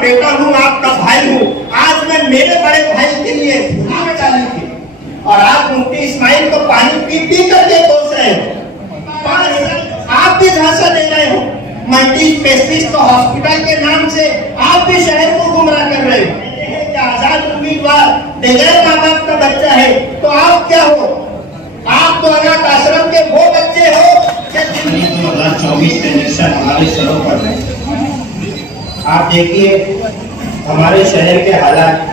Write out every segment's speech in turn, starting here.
बेटा हूँ, आपका भाई हूँ। आज मैं मेरे बड़े भाई के लिए धुना में डाली थी और आप मुफ्ती इस्माइल को पानी पी पी करके कोस रहे हो। आप भी झांसा दे रहे हो। मल्टी स्पेशलिस्ट हॉस्पिटल के नाम से आप भी शहर को गुमराह कर रहे हो। आजाद उम्मीदवार बगैर माँ बाप का बच्चा है तो आप क्या हो? आप तो अनाथ आश्रम के वो बच्चे हो। 2024 के इलेक्शन हमारे सरों पर है। आप देखिए हमारे शहर के हालात।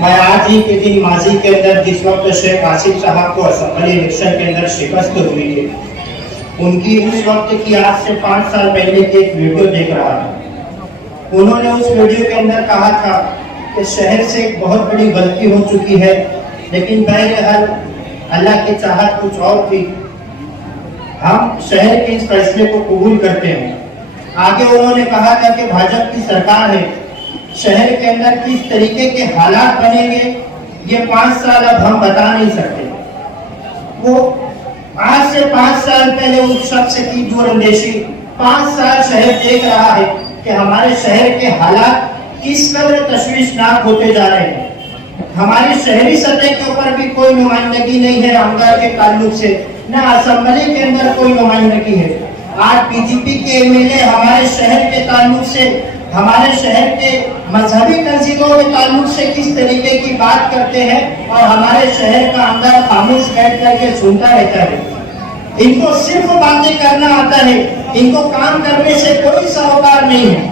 मैं आज ही के दिन माजी के अंदर जिस वक्त शेख आसिफ साहब को असेंबली इलेक्शन के अंदर शिकस्त हुई थी, उनकी उस वक्त की आज से 5 साल पहले की एक वीडियो देख रहा था। उन्होंने उस वीडियो के अंदर कहा था कि शहर से एक बहुत बड़ी गलती हो चुकी है, लेकिन बहरहाल अल्लाह की चाहत कुछ और थी। हम शहर के इस फैसले को कबूल करते हैं। आगे उन्होंने कहा था कि भाजपा की सरकार है, शहर के अंदर किस तरीके के हालात बनेंगे ये 5 साल अब हम बता नहीं सकते। वो आज से 5 साल पहले उस शख्स की दूरअंदेशी 5 साल शहर देख रहा है कि हमारे शहर के हालात किस कदर तशवीशनाक होते जा रहे हैं। हमारी शहरी सतह के ऊपर भी कोई नुमाइंदगी नहीं है आमदार के ताल्लुक से, न असेंबली के अंदर कोई नुमाइंदगी है। आज बीजेपी के एमएलए हमारे शहर के ताल्लुक से, हमारे शहर के मजहबी तंजीमों के ताल्लुक से किस तरीके की बात करते हैं और हमारे शहर का आमदार खामोश बैठ करके सुनता रहता है। इनको सिर्फ बातें करना आता है, इनको काम करने से कोई सरोकार नहीं है।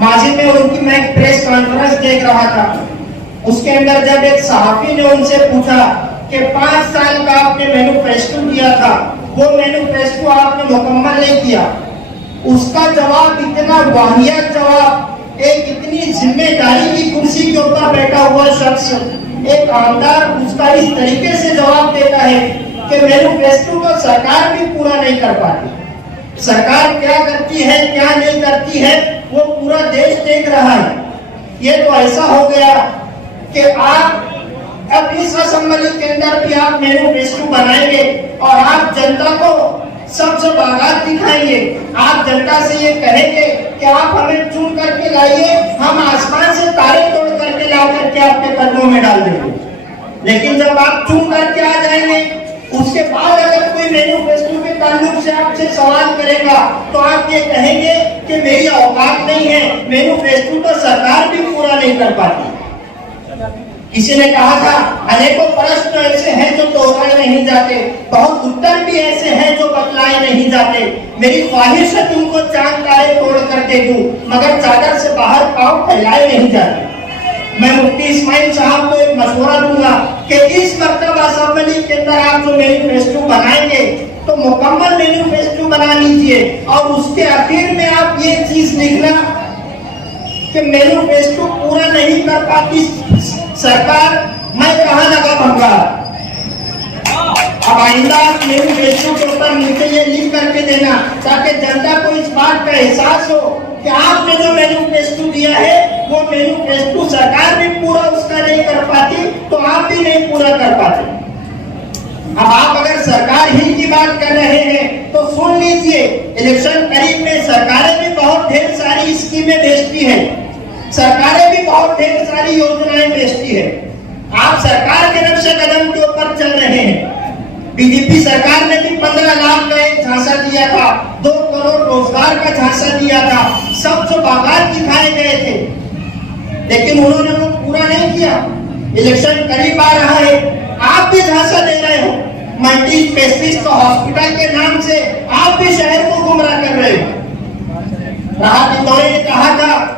माजी में उनकी मैं एक प्रेस कॉन्फ्रेंस देख रहा था, उसके अंदर जब एक सहाफी ने उनसे पूछा कि 5 साल का आपने मैनिफेस्टो दिया था, वो मैनिफेस्टो आपने मुकम्मल नहीं किया। उसका जवाब इतना वाहियात जवाब, एक इतनी जिम्मेदारी की कुर्सी के ऊपर बैठा हुआ शख्स, एक आमदार उसका इस तरीके से जवाब देता है कि मैनिफेस्टो को सरकार भी पूरा नहीं कर पाती। सरकार क्या करती है क्या नहीं करती है वो पूरा देश देख रहा है। ये तो ऐसा हो गया कि आप अब इस असेंबली के अंदर भी आप मैनिफेस्टो बनाएंगे और आप जनता को सबसे बागात दिखाएंगे। आप जनता से ये कहेंगे कि आप हमें चुन करके लाइए, हम आसमान से तारे तोड़ करके ला करके आपके कदमों में डाल देंगे। लेकिन जब आप चुन करके आ जाएंगे, उसके बाद अगर कोई मैनिफेस्टो के ताल्लुक से आपसे सवाल करेगा तो आप ये कहेंगे कि मेरी औकात नहीं है, मैनिफेस्टो तो सरकार भी पूरा नहीं कर पाती। किसी ने कहा था अनेकों प्रश्न ऐसे हैं जो दोहराए नहीं जाते, बहुत उत्तर भी ऐसे हैं जो बतलाए नहीं जाते। मेरी ख्वाहिश है तुमको चांद तारे तोड़ करके दूं, मगर चादर से बाहर पांव फैलाए नहीं जाते। मैं मुफ्ती इस्माइल साहब को एक मशवरा दूंगा कि इस मरतबा असेंबली के अंदर आप जो मैनिफेस्टो बनाएंगे तो मुकम्मल मैनिफेस्टो बना लीजिए और उसके आखिर में आप ये चीज लिखना कि मैनिफेस्टो पूरा नहीं कर पाती सरकार, मैं कहाँ लगा भंगार। अब आइंदा मैनिफेस्टो के ऊपर नीचे ये लिख करके देना ताकि जनता को इस बात का एहसास हो कि आपने जो मैनिफेस्टो दिया है वो मैनिफेस्टो सरकार भी पूरा उसका नहीं कर पाती तो आप भी नहीं पूरा कर पाते। अब आप अगर सरकार ही की बात कर रहे हैं तो सुन लीजिए, इलेक्शन करीब में सरकारें भी बहुत ढेर सारी स्कीमें भेजती हैं, सरकारें भी बहुत ढेर सारी योजनाएं भेजती है। आप सरकार के नक्शे कदम के ऊपर चल रहे हैं। बीजेपी सरकार ने भी 15 लाख का एक झांसा दिया था, 2 करोड़ रोजगार का झांसा दिया था, सब जो बागात दिखाए गए थे, लेकिन उन्होंने वो पूरा नहीं किया। इलेक्शन करीब आ रहा है, आप भी झांसा दे रहे हो। मल्टी स्पेशलिस्ट हॉस्पिटल के नाम से आप भी शहर को गुमराह कर रहे हो। राहत इंदौरी ने कहा था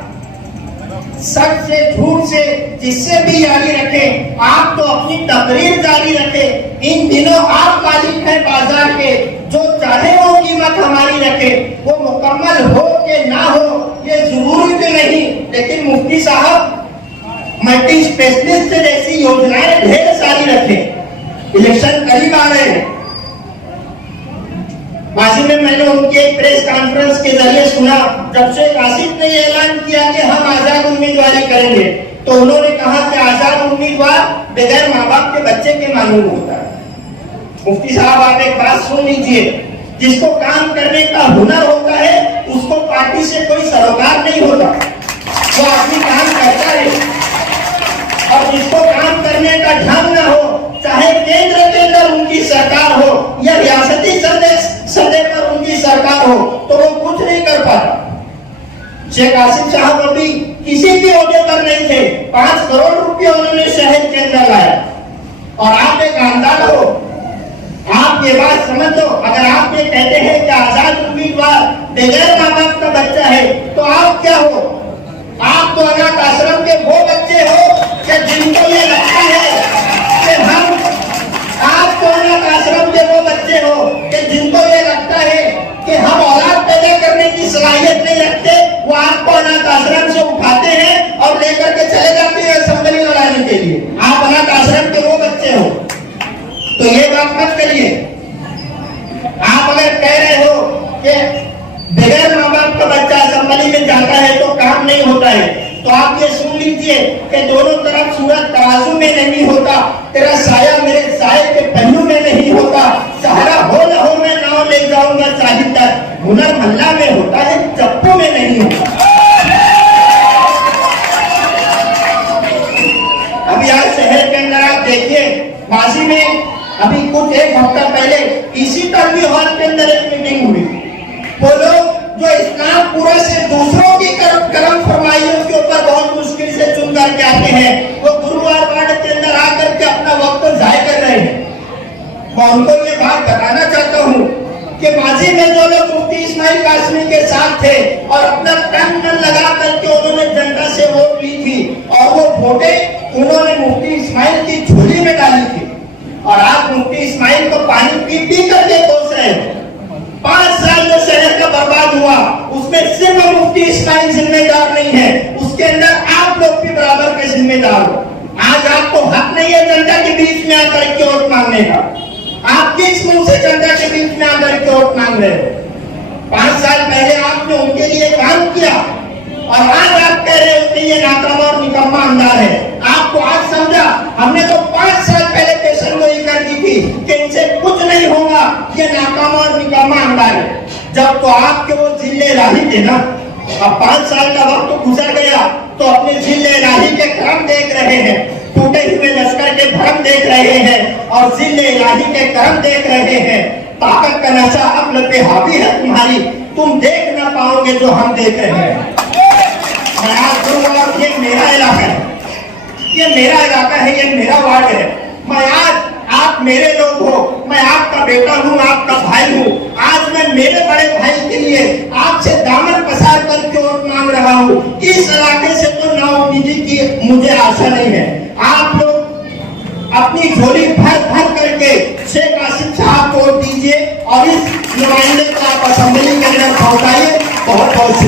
सच से झूठ से जिससे भी जारी रखें, आप तो अपनी तकरीर जारी रखें। इन दिनों आप मालिक हैं बाजार के, जो चाहे वो कीमत हमारी रखे, वो मुकम्मल हो के ना हो ये जरूरी तो नहीं, लेकिन मुफ्ती साहब मल्टी स्पेशलिस्ट जैसी योजनाएं ढेर सारी रखें। इलेक्शन करीब आ रहे हैं। माजी में मैंने उनकी एक प्रेस कॉन्फ्रेंस के जरिए सुना, जब शेख आसिफ ने ऐलान किया कि हम आजाद उम्मीदवारी करेंगे तो उन्होंने कहा कि आजाद उम्मीदवार बगैर माँ बाप के बच्चे के मालूम होता है। मुफ्ती साहब आप एक बात सुन लीजिए, जिसको काम करने का हुनर होता है उसको पार्टी से कोई सरोकार नहीं होता। वो शेख आसिफ साहब अभी किसी भी ओहदे पर नहीं थे, 5 करोड़ रुपया उन्होंने शहर के अंदर लाया। और आप एक आमदार हो, आप ये बात समझ लो, अगर आप ये कहते हैं कि आजाद उम्मीदवार बगैर माँ बाप का बच्चा है, तो आप क्या हो? आप तो अनाथ आश्रम के वो बच्चे हो कि जिनको ये लगता है कि हम, आप तो अनाथ आश्रम के वो बच्चे हो कि जिनको ये लगता है कि हम औलाद पैदा करने की सलाहियत नहीं रखते। वो आपको अनाथ आश्रम से उठाते हैं और लेकर के चले जाते हैं असेंबली लड़ाने के लिए। आप अनाथ आश्रम के वो बच्चे हो, तो ये बात मत करिए। आप अगर कह रहे हो कि बगैर माँ बाप का बच्चा असेंबली में जाता है तो काम नहीं होता है, तो आप ये सुन लीजिए कि दोनों तरफ सूरज तराजू में नहीं होता, तेरा साया मेरे साये के पहलू में नहीं होता, सहारा हो न हो मैं नाव ले जाऊंगा साहिब तक, हुनर मल्ला में होता है चप्पू में नहीं होता। अभी आज शहर के अंदर आप देखिए, माजी में अभी कुछ एक हफ्ता पहले इसी तरह हॉल के अंदर एक मीटिंग हुई। वो लोग जो इस्लामपुरा से दूसरों की करम फरमाइयों के ऊपर बहुत मुश्किल से चुन करके आते हैं, वो गुरुवार वार्ड के अंदर आकर के अपना वक्त जाया कर रहे हैं। मैं उनको ये बात बताना चाहता हूँ कि माजी में जो लोग मुफ्ती इस्माइल कासमी के साथ थे और अपना तन मन लगा करके उन्होंने जनता से वोट ली थी, और वो वोटें उन्होंने मुफ्ती इस्माइल की झोली में डाली थी, और आप मुफ्ती इस्माइल को पानी पी पी करके कोस रहे हैं। 5 साल जो शहर का बर्बाद हुआ, उसमें सिर्फ मुफ्ती इस्माइल जिम्मेदार नहीं है, उसके अंदर आप लोग भी बराबर के जिम्मेदार हो। आज आपको हक नहीं है जनता के बीच में आकर के वोट मांगने का। आप किस मुंह से जनता के बीच में आकर के वोट मांग रहे हो? 5 साल पहले आपने उनके लिए काम किया, और आज आप कह रहे हो कि ये नाकाम और निकम्मा अंदाज है। आपको आज समझा, हमने तो 5 साल पहले पेशन गोई कर दी थी कि इनसे कुछ नहीं होगा, ये नाकाम और निकम्मा अंदाज है। जब तो आपके वो जिले राही थे ना, अब 5 साल का वक्त तो गुजर गया, तो अपने जिले राही के क्रम देख रहे हैं, टूटे हुए लश्कर के भरम देख रहे हैं, और जिले राही के क्रम देख रहे हैं। ताकत का नशा अक्ल पे हावी है तुम्हारी, तुम देख ना पाओगे जो हम देख रहे हैं। मैं आज कहूंगा, ये मेरा इलाका है, ये मेरा इलाका है, ये मेरा वार्ड है। मैं आज, आप मेरे लोग हो, मैं आपका बेटा हूँ, आपका भाई हूँ। आज मैं मेरे बड़े भाई के लिए आपसे दामन पसार करके वोट मांग रहा हूँ। इस इलाके से तो नाउम्मीदी की मुझे आशा नहीं है। आप लोग अपनी झोली भर भर करके शेख आसिफ साहब को वोट दीजिए, और इस नुमाइंदे को आप असेंबली के अंदर पहुंचाइए। बहुत बहुत